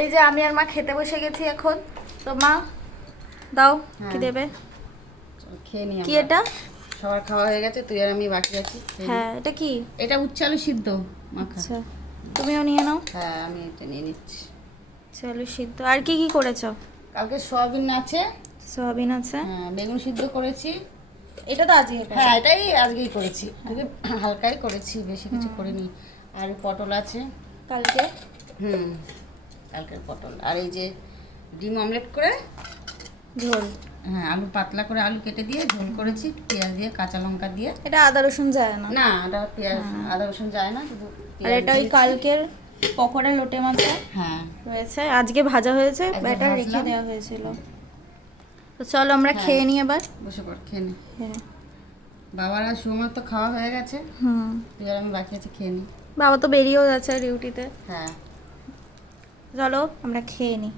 এই যে আমি আর মা খেতে বসে গেছি এখন। তো মা দাও, কি দেবে? খেয়ে নি। কি এটা? সবার খাওয়া হয়ে গেছে, তুই আর আমি বাকি আছি। হ্যাঁ, এটা কি? এটা উচ্ছে আলু সিদ্ধ মাখা। আচ্ছা, তুমিও নিয়ে নাও। হ্যাঁ, আমি এটা নিয়ে নিচ্ছি। চলো সিদ্ধ। আর কি কি করেছো? কালকে সয়াবিন আছে। সয়াবিন আছে। হ্যাঁ, বেগুন সিদ্ধ করেছি। এটা তো আজকে? হ্যাঁ, এটাই আজকেই করেছি। আজকে হালকাই করেছি, বেশি কিছু করিনি। আর পটল আছে কালকে। কালকের পটল। আর এই যে ডিম অমলেট করে ঝোল। হ্যাঁ, আলু পাতলা করে আলু কেটে দিয়ে ঝোল করেছি, পেঁয়াজ দিয়ে কাঁচা লঙ্কা দিয়ে। এটা আদা রসুন যায় না? না, এটা পেঁয়াজ আদা রসুন যায় না, শুধু আর এটা ওই কালকের পকোড়া লোটে মাছে হ্যাঁ রয়েছে, আজকে ভাজা হয়েছে, আজকে ব্যাটার রেখে ভাজলাম। দেওয়া হয়েছিল। তো চলো আমরা খেয়ে নিই এবার। বসে পড়, খেয়ে নি। হ্যাঁ। বাবারা সুমার তো খাওয়া হয়ে গেছে, তুই আর আমি বাকি আছে, খেয়ে নি। বাবা তো বেরিয়েও যাচ্ছে ডিউটিতে। হ্যাঁ, চলো আমরা খেয়ে নিই।